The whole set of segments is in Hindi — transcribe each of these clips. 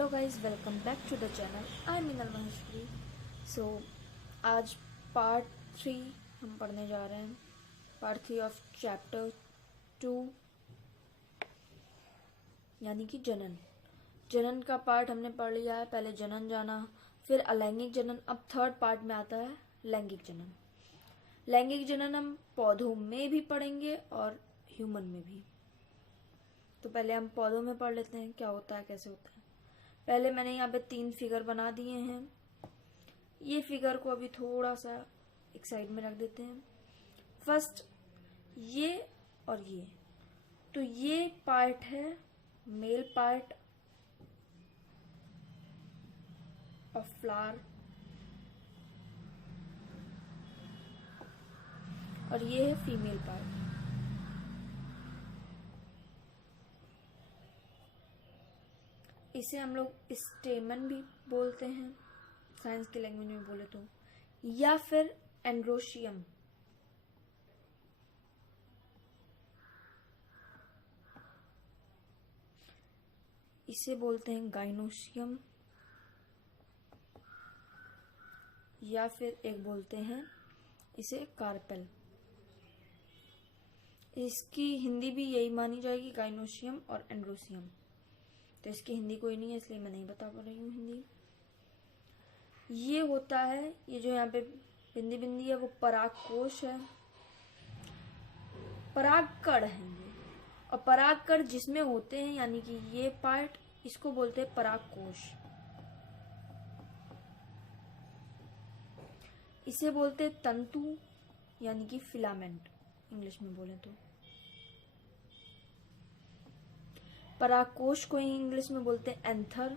Hello guys, welcome back to the channel. I am Meenal Maheshwari. So आज पार्ट 3 हम पढ़ने जा रहे हैं। पार्ट 3 ऑफ चैप्टर 2 यानी कि जनन। जनन का पार्ट हमने पढ़ लिया है। पहले जनन जाना, फिर अलैंगिक जनन। अब थर्ड पार्ट में आता है लैंगिक जनन। लैंगिक जनन हम पौधों में भी पढ़ेंगे और ह्यूमन में भी। तो पहले हम पौधों में पढ़ लेते हैं क्या होता है, कैसे होता है। पहले मैंने यहाँ पे 3 फिगर बना दिए हैं। ये फिगर को अभी थोड़ा सा एक साइड में रख देते हैं। फर्स्ट ये और ये, तो ये पार्ट है मेल पार्ट ऑफ फ्लावर और ये है फीमेल पार्ट। इसे हम लोग स्टेमन भी बोलते हैं साइंस के लैंग्वेज में बोले तो, या फिर एंड्रोशियम। इसे बोलते हैं गाइनोशियम, या फिर एक बोलते हैं इसे कार्पेल। इसकी हिंदी भी यही मानी जाएगी, गाइनोशियम और एंड्रोशियम। तो इसकी हिंदी कोई नहीं है, इसलिए मैं नहीं बता पा रही हूँ हिंदी। ये होता है, ये जो यहाँ पे बिंदी बिंदी है वो परागकोश है, परागकण है ये। और परागकण जिसमें होते हैं यानी कि ये पार्ट, इसको बोलते हैं परागकोश। इसे बोलते हैं तंतु यानी कि फिलामेंट इंग्लिश में बोले तो। परागकोश को इंग्लिश में बोलते हैं एंथर।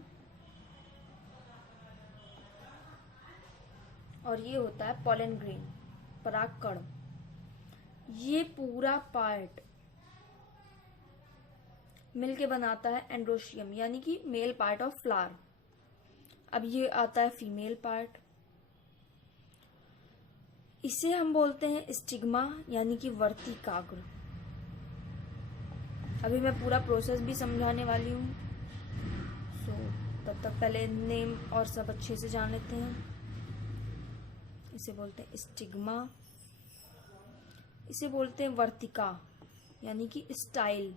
और ये होता है पॉलन ग्रेन, परागकण। ये पूरा पार्ट मिलके बनाता है एंड्रोशियम यानी कि मेल पार्ट ऑफ फ्लावर। अब ये आता है फीमेल पार्ट। इसे हम बोलते हैं स्टिग्मा यानी कि वर्तिकाग्र। अभी मैं पूरा प्रोसेस भी समझाने वाली हूँ। तब तक पहले नेम और सब अच्छे से जान लेते हैं। इसे बोलते हैं स्टिग्मा, इसे बोलते हैं वर्तिका यानी कि स्टाइल।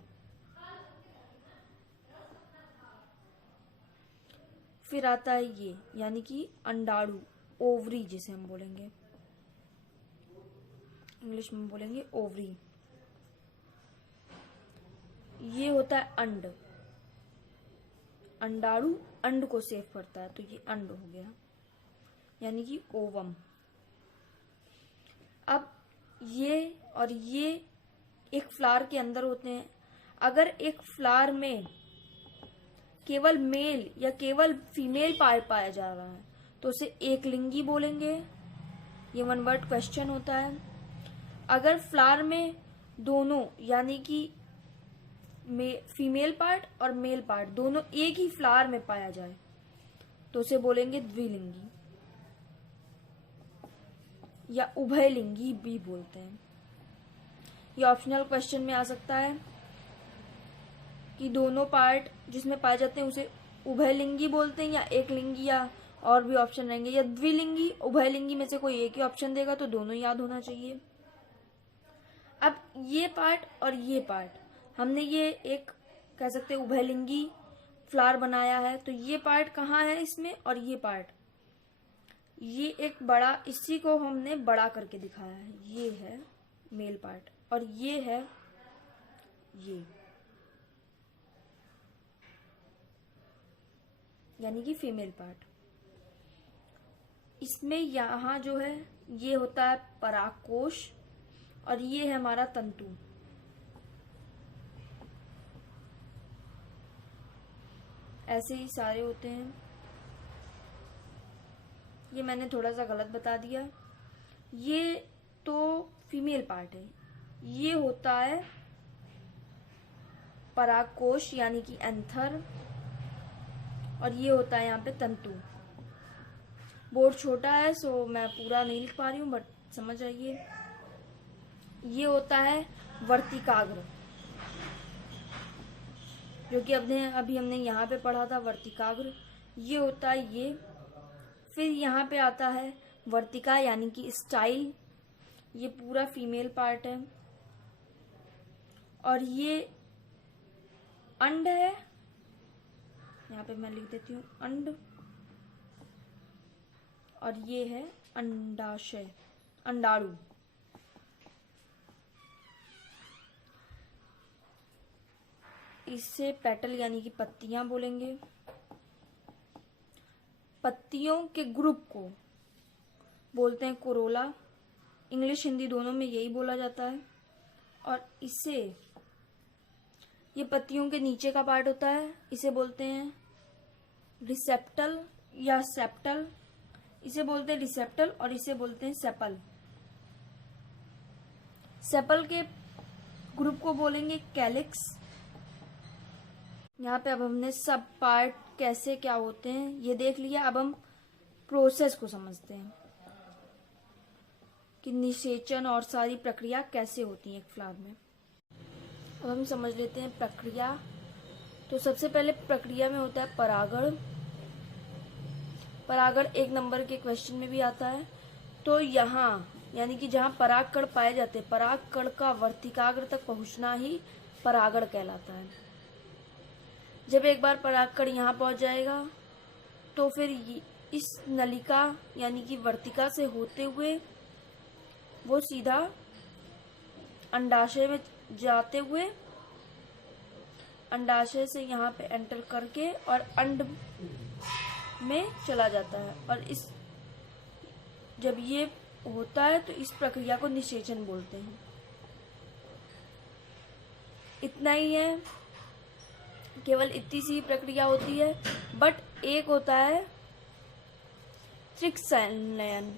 फिर आता है ये यानी कि अंडाणु, ओवरी जिसे हम बोलेंगे, इंग्लिश में बोलेंगे ओवरी। ये होता है अंड, अंडाणु अंड को सेव करता है, तो ये अंड हो गया यानी कि ओवम। अब ये और ये एक फ्लावर के अंदर होते हैं। अगर एक फ्लावर में केवल मेल या केवल फीमेल पार्ट पाया जा रहा है तो उसे एकलिंगी बोलेंगे। ये 1 वर्ड क्वेश्चन होता है। अगर फ्लावर में दोनों यानी कि फीमेल पार्ट और मेल पार्ट दोनों एक ही फ्लावर में पाया जाए तो उसे बोलेंगे द्विलिंगी या उभयलिंगी भी बोलते हैं। ये ऑप्शनल क्वेश्चन में आ सकता है कि दोनों पार्ट जिसमें पाए जाते हैं उसे उभयलिंगी बोलते हैं या एकलिंगी, या और भी ऑप्शन रहेंगे, या द्विलिंगी। उभयलिंगी में से कोई एक ही ऑप्शन देगा तो दोनों याद होना चाहिए। अब ये पार्ट और ये पार्ट, हमने ये एक कह सकते हैं उभयलिंगी फ्लावर बनाया है, तो ये पार्ट कहाँ है इसमें, और ये पार्ट, ये एक बड़ा, इसी को हमने बड़ा करके दिखाया है। ये है मेल पार्ट और ये है ये यानी कि फीमेल पार्ट। इसमें यहाँ जो है ये होता है परागकोश और ये है हमारा तंतु। ऐसे ही सारे होते हैं। ये मैंने थोड़ा सा गलत बता दिया। ये तो फीमेल पार्ट है, ये होता है परागकोश यानी कि एंथर, और ये होता है यहाँ पे तंतु। बोर्ड छोटा है सो मैं पूरा नहीं लिख पा रही हूँ, बट समझ आइए। ये होता है वर्तिकाग्र जो कि अभी हमने यहाँ पे पढ़ा था वर्तिकाग्र, ये होता है ये। फिर यहाँ पे आता है वर्तिका यानी कि स्टाइल, ये पूरा फीमेल पार्ट है। और ये अंड है, यहाँ पे मैं लिख देती हूँ अंड, और ये है अंडाशय, अंडाणु। इससे पेटल यानी कि पत्तियां बोलेंगे। पत्तियों के ग्रुप को बोलते हैं कोरोला, इंग्लिश हिंदी दोनों में यही बोला जाता है। और इसे, ये पत्तियों के नीचे का पार्ट होता है, इसे बोलते हैं रिसेप्टल या सेप्टल, इसे बोलते हैं रिसेप्टल और इसे बोलते हैं सेपल। सेपल के ग्रुप को बोलेंगे कैलिक्स। यहाँ पे अब हमने सब पार्ट कैसे क्या होते हैं ये देख लिया। अब हम प्रोसेस को समझते हैं कि निषेचन और सारी प्रक्रिया कैसे होती है एक फ्लावर में। अब हम समझ लेते हैं प्रक्रिया। तो सबसे पहले प्रक्रिया में होता है परागण। परागण 1 नंबर के क्वेश्चन में भी आता है। तो यहाँ यानी कि जहाँ परागकण पाए जाते हैं, परागकण का वर्तिकाग्र तक पहुंचना ही परागण कहलाता है। जब एक बार परागकण यहाँ पहुंच जाएगा तो फिर इस नलिका यानी कि वर्तिका से होते हुए वो सीधा अंडाशय में जाते हुए अंडाशय से यहाँ पे एंटर करके और अंड में चला जाता है। और इस जब ये होता है तो इस प्रक्रिया को निषेचन बोलते हैं। इतना ही है, केवल इतनी सी प्रक्रिया होती है। बट एक होता है त्रिक संलयन।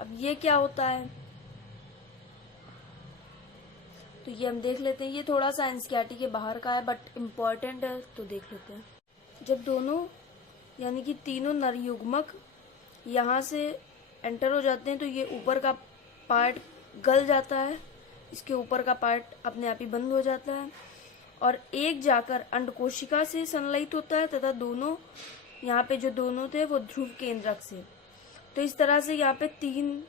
अब ये क्या होता है तो ये हम देख लेते हैं। ये थोड़ा सा एनसीईआरटी के बाहर का है बट इम्पोर्टेंट है, तो देख लेते हैं। जब दोनों यानी कि तीनों नरयुग्मक यहाँ से एंटर हो जाते हैं तो ये ऊपर का पार्ट गल जाता है, इसके ऊपर का पार्ट अपने आप ही बंद हो जाता है और एक जाकर अंडकोशिका से संलयित होता है तथा दोनों यहाँ पे जो दोनों थे वो ध्रुव केंद्रक से। तो इस तरह से यहाँ पे 3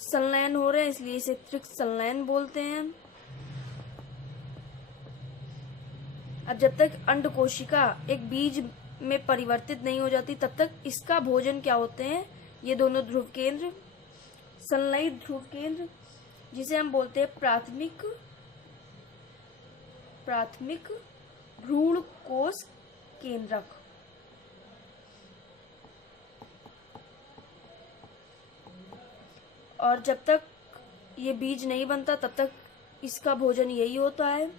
संलयन हो रहे हैं, इसलिए इसे त्रिक संलयन बोलते हैं। अब जब तक अंडकोशिका एक बीज में परिवर्तित नहीं हो जाती तब तक इसका भोजन क्या होते हैं, ये दोनों ध्रुव केंद्र, संलयित ध्रुव केंद्र, जिसे हम बोलते हैं प्राथमिक भ्रूण कोश केंद्रक। और जब तक ये बीज नहीं बनता तब तक इसका भोजन यही होता है।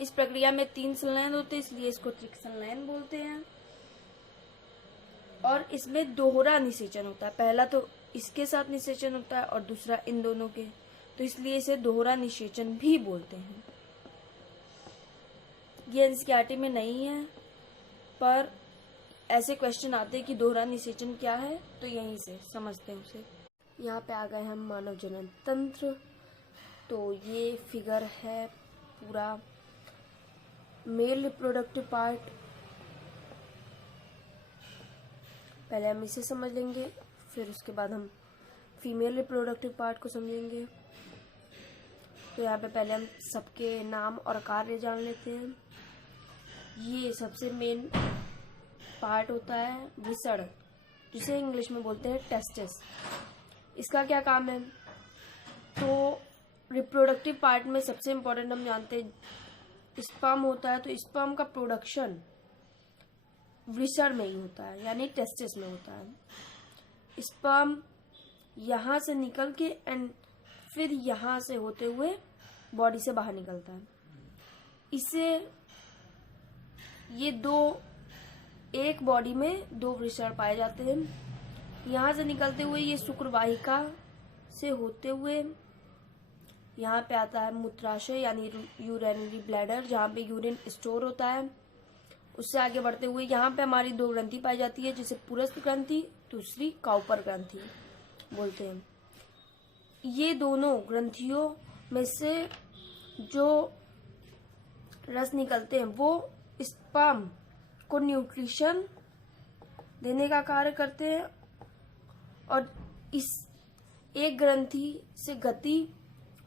इस प्रक्रिया में 3 संलयन होते हैं, इसलिए इसको त्रिक संलयन बोलते हैं। और इसमें दोहरा निषेचन होता है, पहला तो इसके साथ निषेचन होता है और दूसरा इन दोनों के, तो इसलिए इसे दोहरा निषेचन भी बोलते हैं। ये एनसीईआरटी में नहीं है पर ऐसे क्वेश्चन आते हैं कि दोहरा निषेचन क्या है, तो यहीं से समझते हैं उसे। यहाँ पे आ गए हम मानव जनन तंत्र। तो ये फिगर है पूरा मेल रिप्रोडक्टिव पार्ट। पहले हम इसे समझ लेंगे, फिर उसके बाद हम फीमेल रिप्रोडक्टिव पार्ट को समझेंगे। तो यहाँ पे पहले हम सबके नाम और कार्य जान लेते हैं। ये सबसे मेन पार्ट होता है वृषण, जिसे इंग्लिश में बोलते हैं टेस्टिस। इसका क्या काम है, तो रिप्रोडक्टिव पार्ट में सबसे इम्पोर्टेंट हम जानते हैं स्पर्म होता है। तो स्पर्म का प्रोडक्शन वृषण में ही होता है, यानी टेस्टिस में होता है। स्पर्म यहाँ से निकल के एंड फिर यहाँ से होते हुए बॉडी से बाहर निकलता है। इसे ये एक बॉडी में 2 वृषण पाए जाते हैं। यहाँ से निकलते हुए ये शुक्रवाहिका से होते हुए यहाँ पे आता है मूत्राशय यानी यूरिनरी ब्लैडर, जहाँ पे यूरिन स्टोर होता है। उससे आगे बढ़ते हुए यहाँ पे हमारी 2 ग्रंथि पाई जाती है, जिसे पुरस्थ ग्रंथि, दूसरी काउपर ग्रंथि बोलते हैं। ये दोनों ग्रंथियों में से जो रस निकलते हैं वो स्पर्म को न्यूट्रिशन देने का कार्य करते हैं, और इस एक ग्रंथि से गति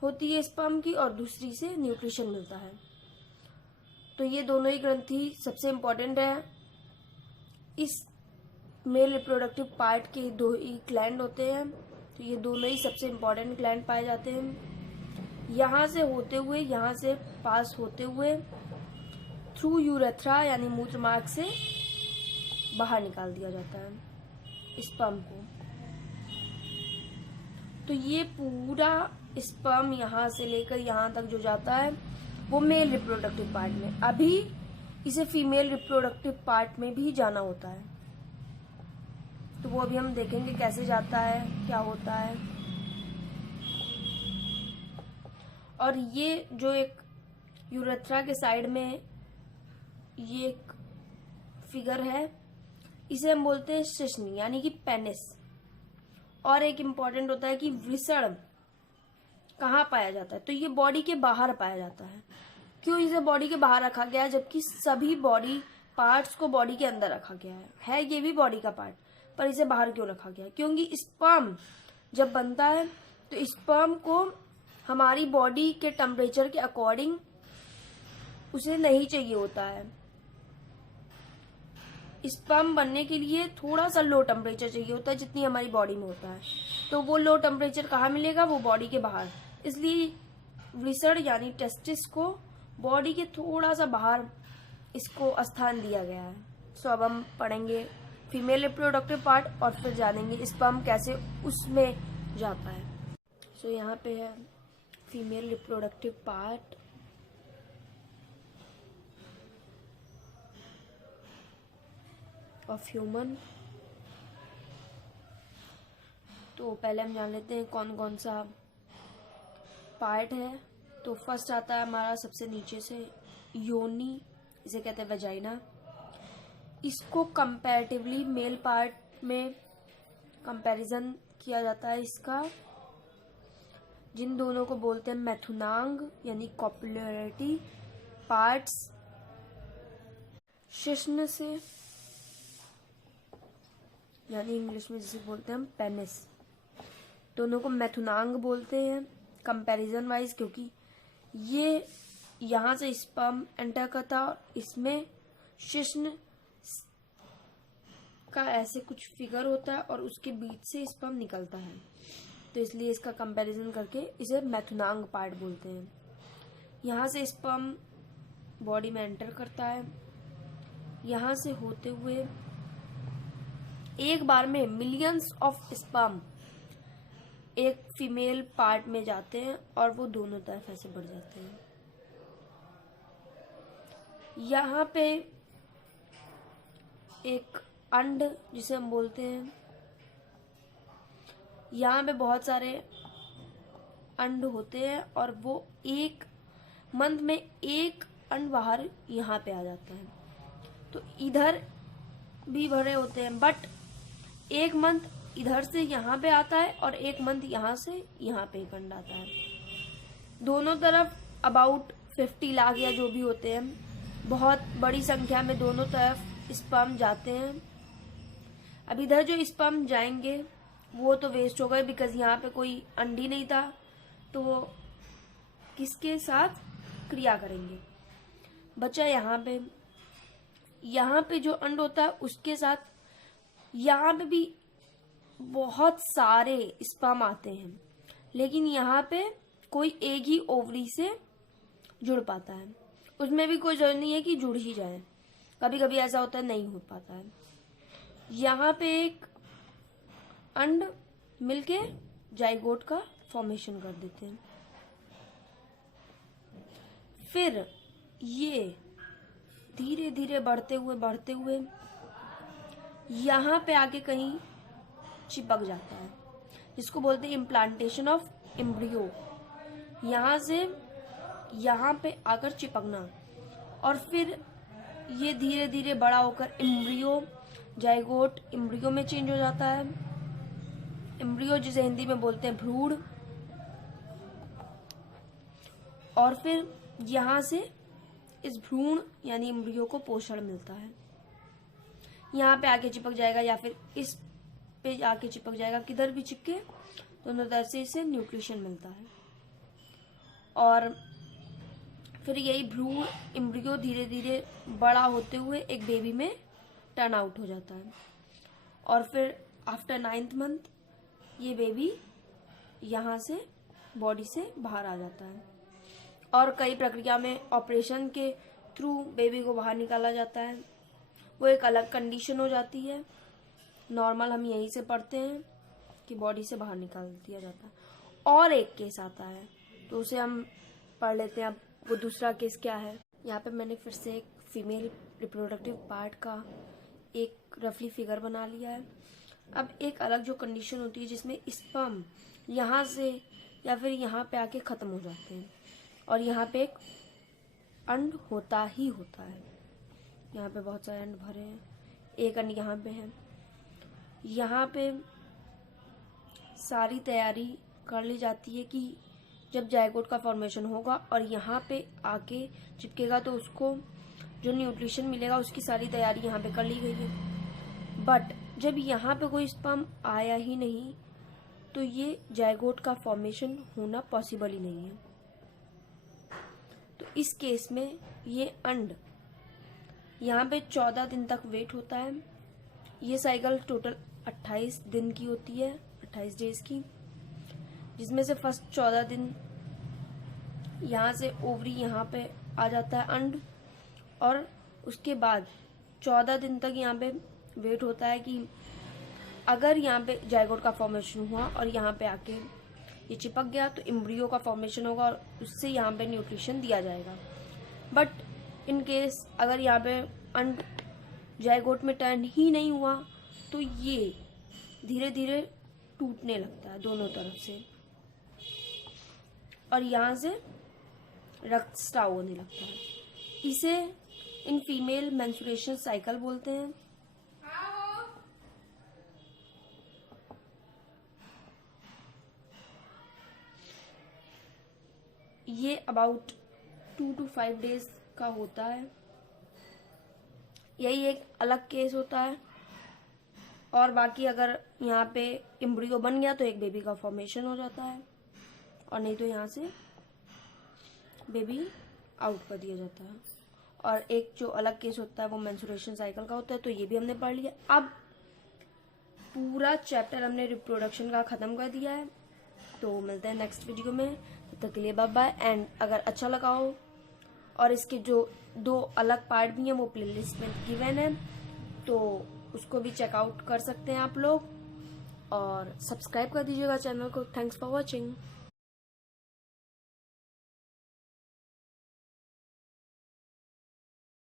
होती है स्पर्म की और दूसरी से न्यूट्रिशन मिलता है। तो ये दोनों ही ग्रंथि सबसे इम्पोर्टेंट है। इस मेल रिप्रोडक्टिव पार्ट के दो ही ग्लैंड होते हैं, तो ये दोनों ही सबसे इम्पोर्टेंट ग्लैंड पाए जाते हैं। यहाँ से होते हुए, यहाँ से पास होते हुए थ्रू यूरेथ्रा यानी मूत्र मार्ग से बाहर निकाल दिया जाता है स्पर्म को। तो ये पूरा स्पर्म यहाँ से लेकर यहाँ तक जो जाता है वो मेल रिप्रोडक्टिव पार्ट में। अभी इसे फीमेल रिप्रोडक्टिव पार्ट में भी जाना होता है, तो वो अभी हम देखेंगे कैसे जाता है, क्या होता है। और ये जो एक यूरेथ्रा के साइड में ये एक फिगर है, इसे हम बोलते हैं शिश्न यानी कि पेनिस। और एक इम्पॉर्टेंट होता है कि वृषण कहाँ पाया जाता है, तो ये बॉडी के बाहर पाया जाता है। क्यों इसे बॉडी के बाहर रखा गया है, जबकि सभी बॉडी पार्ट्स को बॉडी के अंदर रखा गया है ये भी बॉडी का पार्ट, पर इसे बाहर क्यों रखा गया है? क्योंकि स्पर्म जब बनता है तो स्पर्म को हमारी बॉडी के टेम्परेचर के अकॉर्डिंग उसे नहीं चाहिए होता है। स्पर्म बनने के लिए थोड़ा सा लो टेम्परेचर चाहिए होता है, जितनी हमारी बॉडी में होता है। तो वो लो टेम्परेचर कहाँ मिलेगा? वो बॉडी के बाहर। इसलिए वृषण यानी टेस्टिस को बॉडी के थोड़ा सा बाहर इसको स्थान दिया गया है। सो अब हम पढ़ेंगे फीमेल रिप्रोडक्टिव पार्ट और फिर जानेंगे स्पर्म कैसे उसमें जाता है। सो यहाँ पे है female reproductive part. Of human. तो पहले हम जान लेते हैं कौन कौन सा पार्ट है। तो फर्स्ट आता है हमारा सबसे नीचे से योनि, इसे कहते हैं वेजाइना। इसको कंपैरेटिवली मेल पार्ट में कंपैरिजन किया जाता है इसका, जिन दोनों को बोलते हैं मैथुनांग यानी कॉपुलरिटी पार्ट्स। शिश्न से यानी इंग्लिश में जिसे बोलते हैं हम पेनिस, दोनों को मैथुनांग बोलते हैं कंपैरिजन वाइज, क्योंकि ये यहाँ से स्पर्म एंटर करता और इसमें शिश्न का ऐसे कुछ फिगर होता है और उसके बीच से स्पर्म निकलता है, तो इसलिए इसका कंपैरिजन करके इसे मैथुनांग पार्ट बोलते हैं। यहाँ से स्पर्म बॉडी में एंटर करता है, यहाँ से होते हुए एक बार में मिलियंस ऑफ स्पर्म एक फीमेल पार्ट में जाते हैं और वो दोनों तरफ ऐसे बढ़ जाते हैं। यहाँ पे एक अंड जिसे हम बोलते हैं, यहाँ पे बहुत सारे अंड होते हैं और वो एक मंथ में एक अंड बाहर यहाँ पे आ जाता है। तो इधर भी भरे होते हैं, बट एक मंथ इधर से यहाँ पे आता है और एक मंथ यहाँ से यहाँ पे एक अंड आता है। दोनों तरफ अबाउट 50 लाख या जो भी होते हैं, बहुत बड़ी संख्या में दोनों तरफ स्पर्म जाते हैं। अब इधर जो स्पर्म जाएंगे वो तो वेस्ट हो गए, बिकॉज यहाँ पे कोई अंड ही नहीं था, तो वो किसके साथ क्रिया करेंगे? बचा यहाँ पे जो अंड होता है उसके साथ यहाँ पे भी बहुत सारे स्पर्म आते हैं, लेकिन यहाँ पे कोई एक ही ओवरी से जुड़ पाता है। उसमें भी कोई जरूरी नहीं है कि जुड़ ही जाए, कभी कभी ऐसा होता है नहीं हो पाता है। यहाँ पे एक अंड मिलके जाइगोट का फॉर्मेशन कर देते हैं। फिर ये धीरे धीरे बढ़ते हुए यहाँ पे आके कहीं चिपक जाता है, जिसको बोलते हैं इम्प्लांटेशन ऑफ एम्ब्रियो। यहाँ से यहाँ पे आकर चिपकना और फिर ये धीरे धीरे बड़ा होकर एम्ब्रियो, जाइगोट एम्ब्रियो में चेंज हो जाता है। एम्ब्रियो जिसे हिंदी में बोलते हैं भ्रूण, और फिर यहाँ से इस भ्रूण यानी एम्ब्रियो को पोषण मिलता है। यहाँ पे आके चिपक जाएगा या फिर इस पे आके चिपक जाएगा, किधर भी चिपके दोनों तरफ से इसे न्यूट्रिशन मिलता है। और फिर यही भ्रूण एम्ब्रियो धीरे धीरे बड़ा होते हुए एक बेबी में टर्न आउट हो जाता है। और फिर आफ्टर 9th मंथ ये बेबी यहाँ से बॉडी से बाहर आ जाता है। और कई प्रक्रिया में ऑपरेशन के थ्रू बेबी को बाहर निकाला जाता है। वो एक अलग कंडीशन हो जाती है। नॉर्मल हम यहीं से पढ़ते हैं कि बॉडी से बाहर निकाल दिया जाता है। और एक केस आता है तो उसे हम पढ़ लेते हैं। अब वो दूसरा केस क्या है, यहाँ पे मैंने फिर से एक फीमेल रिप्रोडक्टिव पार्ट का एक रफली फिगर बना लिया है। अब एक अलग जो कंडीशन होती है जिसमें स्पर्म यहाँ से या फिर यहाँ पे आके ख़त्म हो जाते हैं और यहाँ पे एक अंड होता ही होता है। यहाँ पे बहुत सारे अंड भरे हैं, एक अंड यहाँ पे है। यहाँ पे सारी तैयारी कर ली जाती है कि जब जायगोट का फॉर्मेशन होगा और यहाँ पे आके चिपकेगा तो उसको जो न्यूट्रिशन मिलेगा उसकी सारी तैयारी यहाँ पे कर ली गई है। बट जब यहाँ पे कोई स्पर्म आया ही नहीं तो ये जायगोट का फॉर्मेशन होना पॉसिबल ही नहीं है। तो इस केस में ये अंड यहाँ पे 14 दिन तक वेट होता है। ये साइकिल टोटल 28 दिन की होती है, 28 डेज की, जिसमें से फर्स्ट 14 दिन यहाँ से ओवरी यहाँ पे आ जाता है अंड, और उसके बाद 14 दिन तक यहाँ पे वेट होता है कि अगर यहाँ पे जायगोट का फॉर्मेशन हुआ और यहाँ पे आके ये चिपक गया तो एम्ब्रियो का फॉर्मेशन होगा और उससे यहाँ पे न्यूट्रिशन दिया जाएगा। बट इन केस अगर यहाँ पे अंड जायगोट में टर्न ही नहीं हुआ तो ये धीरे धीरे टूटने लगता है दोनों तरफ से और यहाँ से रक्तस्राव होने लगता है। इसे इन फीमेल मेंस्ट्रुएशन साइकिल बोलते हैं। ये अबाउट 2 to 5 डेज का होता है। यही एक अलग केस होता है। और बाकी अगर यहाँ पे एम्ब्रियो बन गया तो एक बेबी का फॉर्मेशन हो जाता है और नहीं तो यहाँ से बेबी आउट कर दिया जाता है। और एक जो अलग केस होता है वो मेंस्ट्रुएशन साइकिल का होता है। तो ये भी हमने पढ़ लिया। अब पूरा चैप्टर हमने रिप्रोडक्शन का ख़त्म कर दिया है। तो मिलते हैं नेक्स्ट वीडियो में, तब तक के लिए बाय बाय। एंड अगर अच्छा लगा हो और इसके जो 2 अलग पार्ट भी हैं वो प्लेलिस्ट में गिवन है तो उसको भी चेकआउट कर सकते हैं आप लोग और सब्सक्राइब कर दीजिएगा चैनल को। Thanks for watching.